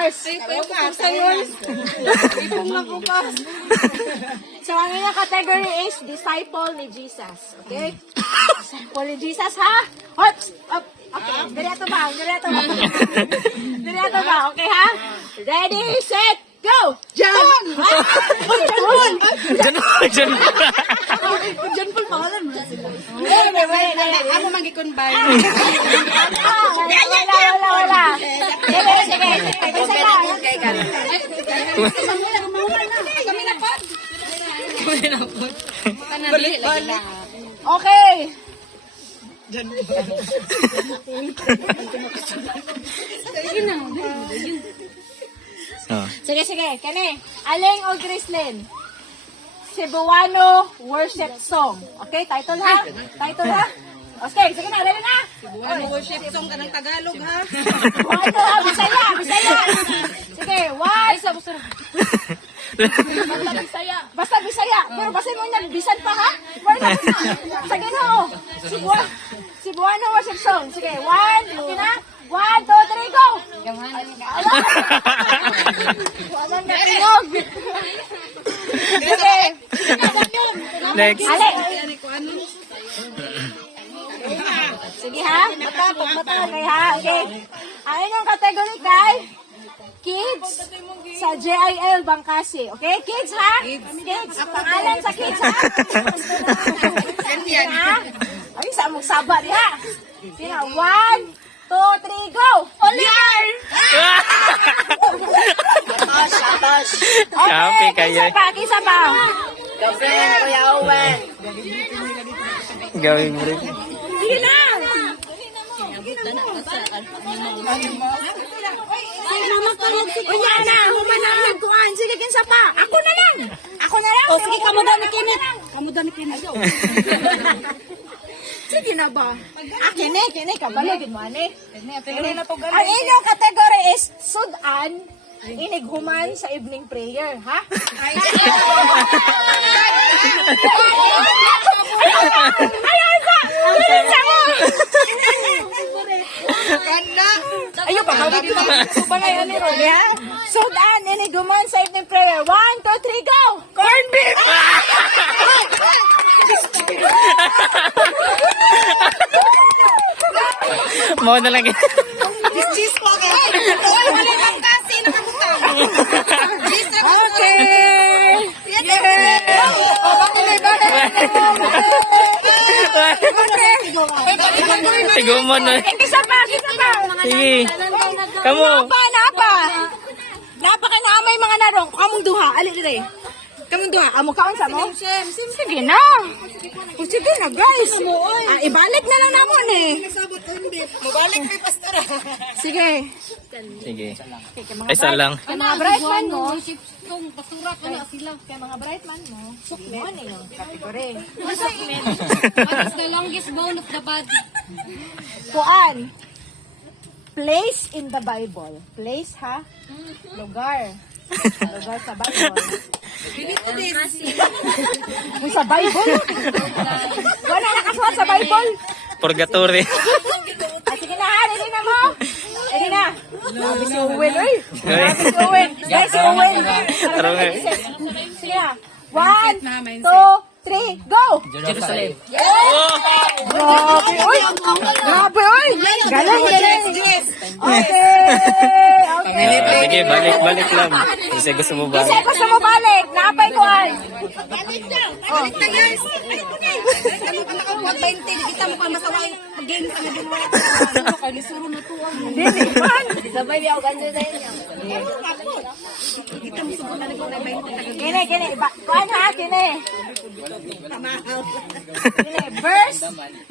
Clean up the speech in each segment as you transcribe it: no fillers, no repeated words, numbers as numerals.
followers. So, ang inyong category is Disciple ni Jesus. Okay? Disciple ni Jesus, ha? Hops! Up! Okay, direto ba? Direto ba? Direto ba? Okay, ha? Ready, set, go! John! Diyan. Diyan po pangalan mo. Wait. Ako magkikon-bay. Wala. Sige. Bisa lang. Kami na po. Okay. Sige. Kani, Aling o Grislin? Cebuano Worship Song. Okay, title ha? Okay, sige na, ready na? Ano worship song ka ng Tagalog ha? Ito ha, Bisaya. Sige, one. Basta Bisaya. Pero basin mo niyan, Bisan pa ha? Sige na oh. Cebuano Worship Song. Sige, one. Okay na? 1, 2, 3, go! Walang natinog. Sige. Next. Ale. Sige ha. Bata. Okay ha. Okay. Ang inyong category kay Kids sa JIL Bangkasi. Okay? Kids ha? Kids. Pangalan sa kids ha? Sige ha? Ay, sa mong saba di ha? Sige ha. 1, 2, 3, go! Oliver! Kape kayo. Kisa pa. Kuya Owen. Gawin mo rin. Sige na! Unya na! Humanang nagkuhan! Sige, kinsa pa! Ako na lang! O sige, kamuda ni Kenneth. Sige na ba? Kini, kabalogin mo, ani. Ang inyong category is Sudan, inighuman sa evening prayer, ha? Ayaw sa! Pinsa mo! Ayaw pa, hawag dito. Subangay, ani, Rob, ha? Sudan, inighuman sa evening prayer. 1, 2, 3, go! Corn beef! Mo na lang. Cheese po ka. Wala lang kasi nakabutang. Okay! Sigumon na. Isa pa! Sige. Kamu. Napa ka na may mga narong. Kamong duha. Ali dire. Kamong duha. Amo kaon sa mo? Sige na. O sige na guys. Ibalik na lang namon eh. Mabalik kay pastora. Sige. Sige. Isa lang. Kaya mga brightman mo. Kaya mga brightman mo. Sukli. Ano yung kategory? What is the longest bone of the body? Kuan. Place in the Bible. Place ha? Lugar. Lugar sa Bible. May sa Bible? Wala nakasulat sa Bible? Purgatory. Sige na ha, ready na mo? Ready na? Grabe si Owen, oy. Grabe si Owen. Guys, si Owen. Tarong eh. Sige na. 1, 2, 3, go! Jerusalem. Grabe, oy. Grabe, oy. Galing. Okay. Sige, balik lang. Kasi gusto mo ba? Kasi gusto mo balik. Naapay ko ay. Balik na guys. Ano ka nakakuha 20, kita mo pa masaway. Mag-game sa nga dinwa. Kay lisuro na to. Dili man. Sabay niya ako ganyan sa inyo. Kita mo sa na ko 20. Kini. Kuan ha, kini. Kini.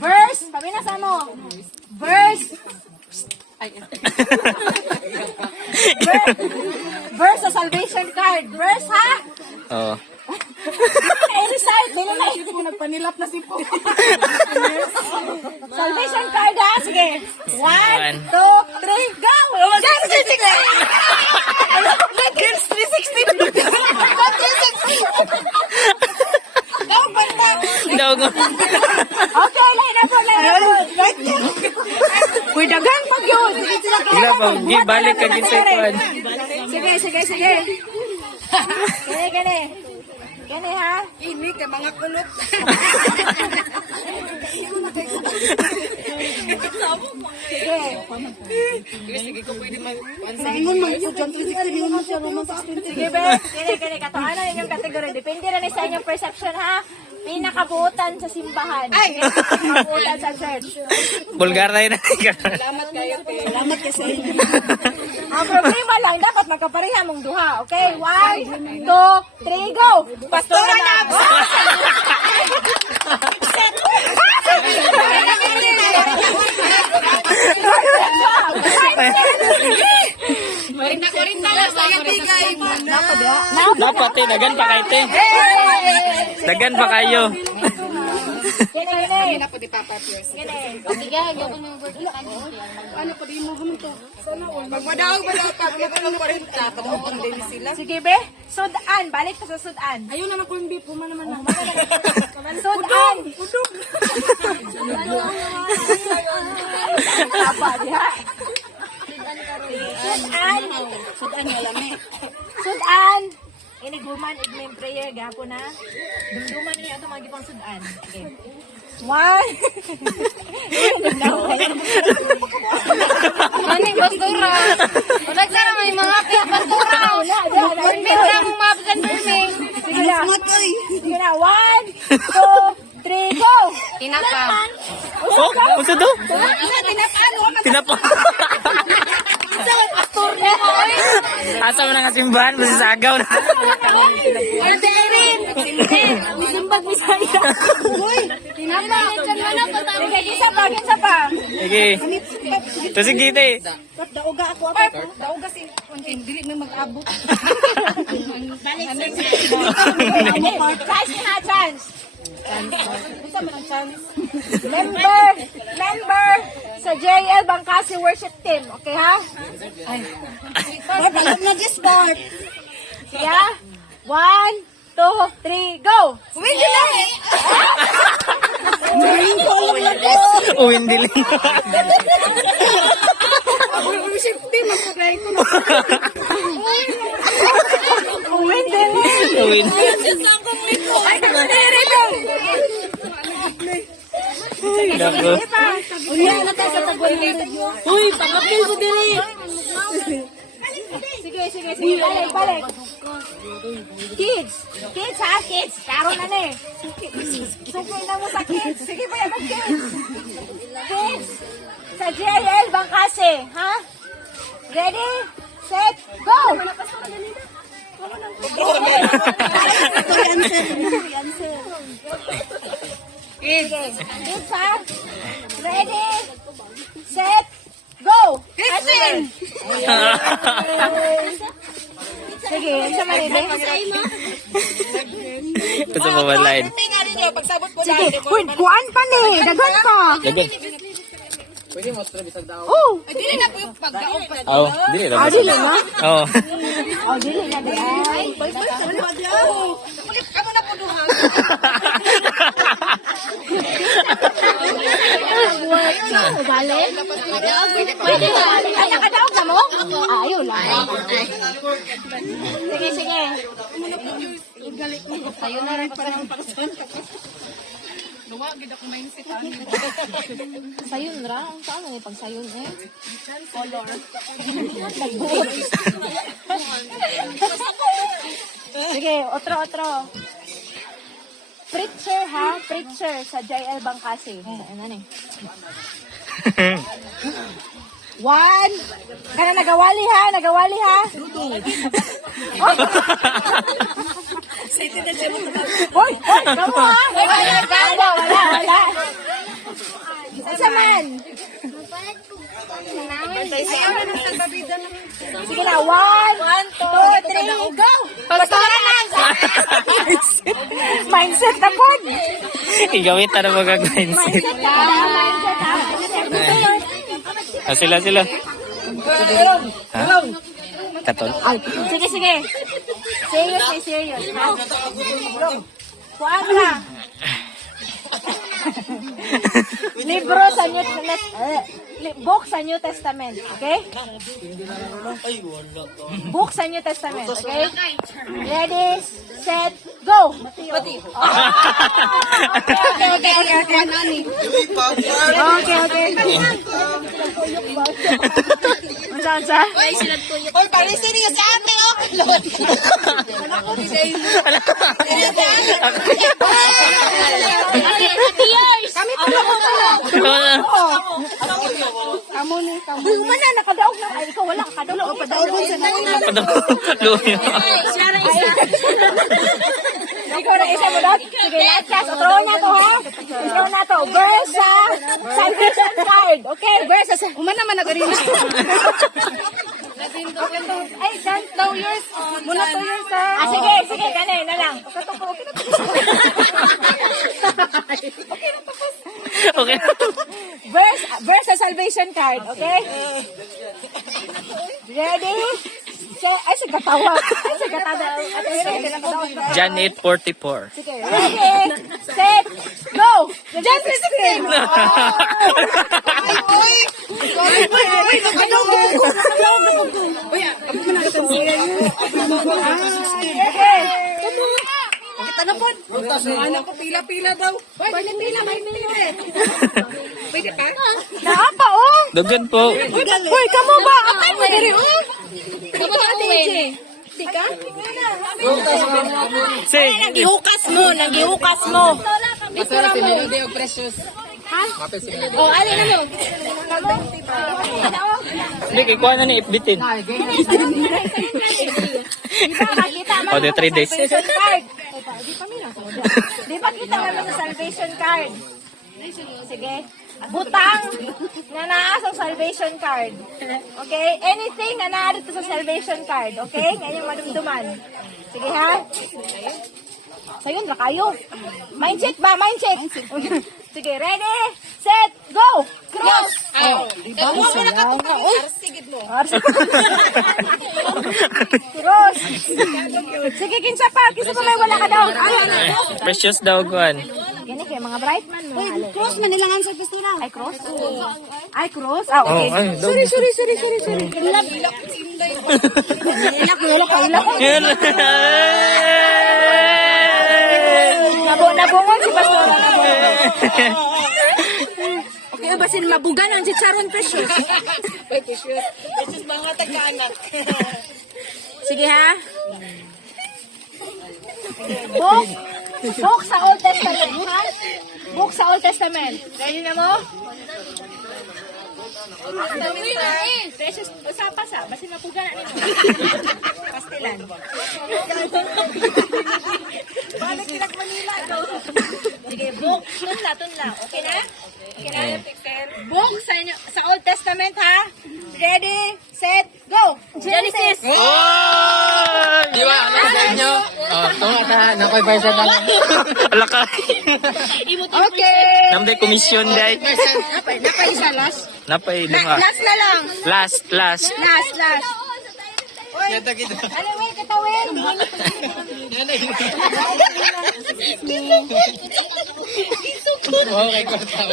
Verse. Sabi na sa mo. Verse. Verse sa salvation card. Verse ha? Oo. I-recite. Dili na. Hindi mo nagpanilap na si Po. Salvation card ha. Sige. 1, 2, 3, go! Girls 360. Daw ko. Okay, line up. Uy, dagang pag yun. Ila pa. Balik ka din sa ikuan. Sige, sige, sige. Gani, gani. Gani ha? Ini kay mga kulot. Sige. Ingon man sa John 3:16 ingon man siya Romans 16. Sige, be. Gani, gani. Kato, ano inyong kategory? Depende na ni sa inyong perception, ha? Pinakabuutan sa simbahan. Ay! Pinakabuutan sa church. Bulgar na yun. Salamat kayo, te. Salamat kasi. Ang problema lang, dapat magkapareha mong duha. Okay? 1, 2, 3, go! Pastora na! Korinta lang sa bigay. Dapat eh, dagan pa kayo te. Dagan pa kayo. Gini, gini. Ako di Papa Pierce. Gini. Sige, ayaw ko ng birthday candle. Ano pa di mo gusto to? Sana all. Magmadaog ba daw pag ano 40 padaog ang din sila. Sige, be. Sudan. Balik ka sa sudan. Ayun naman ko yung beef, naman na. Sudan. Udog. Apa dia? Sudan. Sudan wala me. Sudan. Ini guman igmem prayer gapo na. Dumduman niya ito magipang sudan. Okay. 1. Maning pastora. Wala sana may mga pastora. Magbenta akong mapsan birthday. Sige na. Sige na. 1, 2, 3, go! Tinapa. Oh, unsa do? Tinapa. Pastor niya ko eh. Asa mo na nga simbahan, basta sa agaw na. Ate Irene. Misimbag Bisaya. Uy. Tinapa. Diyan mo na patawag. Sige, isa pa. Isa pa. Sige. To sige te. Dauga ako ako. Dauga si kontin dili may mag-abot. Chance na chance. Unsa man ang chance? Member sa JL Bangkasi Worship Team. Okay ha? Ay, balog na this sport. Yeah? 1, 2, 3, go! Hindi lang. Maring ko lang na this. Uwin diling. Worship team magpapay ko na. Win din. Uwin. Ay, kanere daw. Dako. Unya na tayo sa tagwan ng radio. Uy, pangapil ko dili. Sige, sige, sige. Balik, balik. Kids. Kids ha, kids. Karo na na eh. Sukay na mo sa kids. Sige pa yan, kids. Kids. Sa JL Bangkasi. Ha? Ready? Set, go! Kids. Kids ha? Ready? Set, go! Action! Sige, sa manili. Ito sa pabalain. Tingnan niyo pagsabot ko Sige, wait, kuan pa ni. Dagan pa. Dagan. Oh, Ay, dili na po yung pagkaog pa. Oh, dili ah, ra. dili na. Oh. Oh, dili na. Ay, Ulit ako na po duha. galing. Pwede ba? Ay, nakadaog na mo? Ayaw lang. Sige, sige. Tayo na rin para ng pagsan. Lumagid ako mindset. Sayon ra. Ang saan ang ipagsayon eh? Sige, otro. Preacher ha? Preacher sa JL Bangkasi. Ano na eh. 1. Kana nagawali ha? Nagawali ha? Oh. Hoy, kamu ha? Wala. Isa man. Ay, ano nang sagbabida na. Sige na, 1, 2, 3, go! Pastora lang! Mindset na po! Igawit na mga mindset. Mindset ha? Ah, sila. Ha? Katol. Sige, sige. Serious, ha? Kuhaan ka. Libro sa book sa New Testament, okay? Book sa New Testament, okay? Ready, set, go! Okay. Unsa? Oy, pare serious si ate, oh. Kami tulo ko sala. Kamo ni, kamo. Mana nakadaog na ay ikaw wala ka kadulog. Padaog sa nangina. Ikaw na isa mo dot. Sige, last class. Throw na to ha. Throw na to. Verse sa salvation card. Okay, verse sa Umana man nagarina. ay, dan Now yours. Muna to yours ha. sige, kanay na lang. Okay. Verse sa salvation card, okay? Ready? Ay, sa katawa. John 8:44. Sige, ready, set, go! Just listen. Oy. Oy, nakadaog na ko. Oy, abi man natin siya. Okay. Kita na po. Anak ko pila-pila daw. Pila. Pwede pa? Naapa, oh! Dugan po. Uy, kamo ba? Atay mo diri, oh! Ikaw ba uwin? Tika? Say. Nagihukas mo. Masara si Melody og precious. Oh, alin na mo? Hindi, kikuha na ni Ipbitin. Di ba makita mo Oh, the 3 days. salvation card? Di ba kita naman sa salvation card? Sige. Butang na naa sa salvation card. Okay? Anything na naa dito sa salvation card. Okay? Ngayon madumduman. Sige ha? Sayon na kayo. Mindset ba? Mindset. Sige, ready, set, go! Cross! Bawa mo na katong arsigid mo. Cross! Sige, kinsa pa may wala ka daw. Precious daw, Guan. Gani kay mga bright man. Cross man nilang answer best nila. Ay, cross? Ay, cross? Ah, okay. Oh, ay, Sorry. Yun. Nabungon si Pastor. Okay, basin mabugan ang chicharon precious. Sige ha. Book sa Old Testament, ha? Book sa Old Testament. Ready na mo? Precious, usapa sa. Basin mapuga na nito. Pastilan. Balik kilag Manila. Sige, book. Tunla. Okay na? Book sa Old Testament, ha? Ready, set, go! Genesis! Oh! Di ba? Ano sa inyo? Oh, tunga ta. Nakoy version na lang. Ala ka. Okay. Namday komisyon, day. Napay isa last. Napay lima. Last na lang. Last. Last. Kita. Ano, wait, katawin! Okay, ko tama.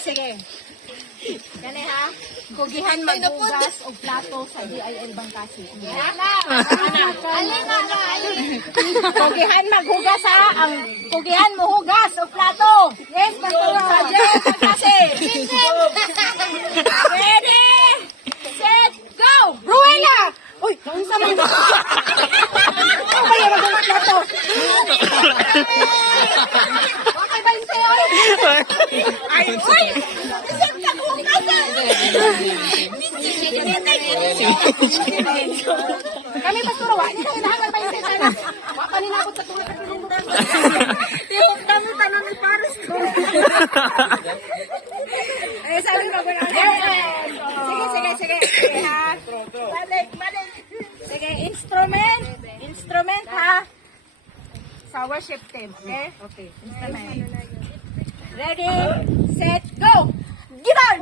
Sige. Gani ha? Kugihan maghugas o plato sa DIL Bangkasi. Kugihan maghugas ha? Kugihan mo hugas o plato. Yes, Pastor. Sa DIL Bangkasi. Ready, set, go! Ruela! Uy, kung sa mga... Ano ba yung maghugas plato? Okay ba yung sa'yo? Ay, uy! Isip ka kung kami Pastor, wa ni kailangan pa yung sana. Wa pa ninabot sa tulad ng tinundan. Yung dami tanong ni Paris. Eh sabi mo ko lang. Sige. Ha. Balik. Sige, instrument ha. Sa worship team, okay? Okay. Instrument. Ready, set, go! Gitar!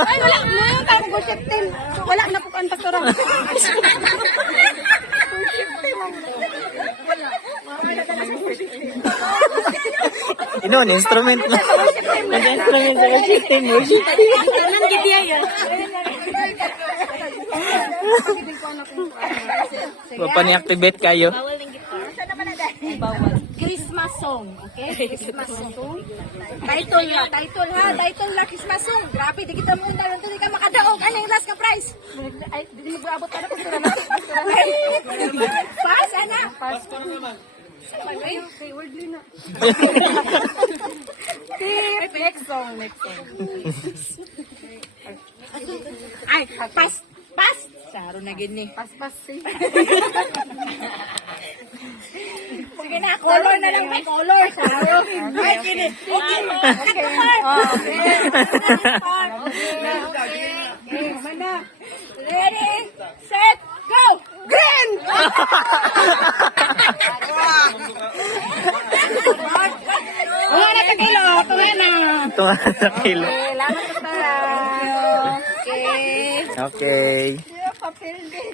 Ay, wala tayo worship team. So, wala na po ang pastora. Ino, instrument na. Nag-instrument sa worshiping. Worshiping. Tanan gid yan. Mapani-activate kayo. Saan naman na dahil? Bawal. Christmas song, okay? Christmas song. Title ha, Christmas song. Grabe, di kita muna lang di ka makadaog. Ano yung last ka prize? Ay, di mo abot pa na kung sila natin. Pass, ana. Pass. Okay, wordly na. Next song. Ay, pass. Saro na gini. Pass. Sige na, color na lang may color. Saro. Ay, gini. Okay. Okay, mana. Ready, set, go! Green! Wala na kilo, tuwa na. Ito nga sa kilo. Salamat sa tayo. Okay. Okay. Papel din.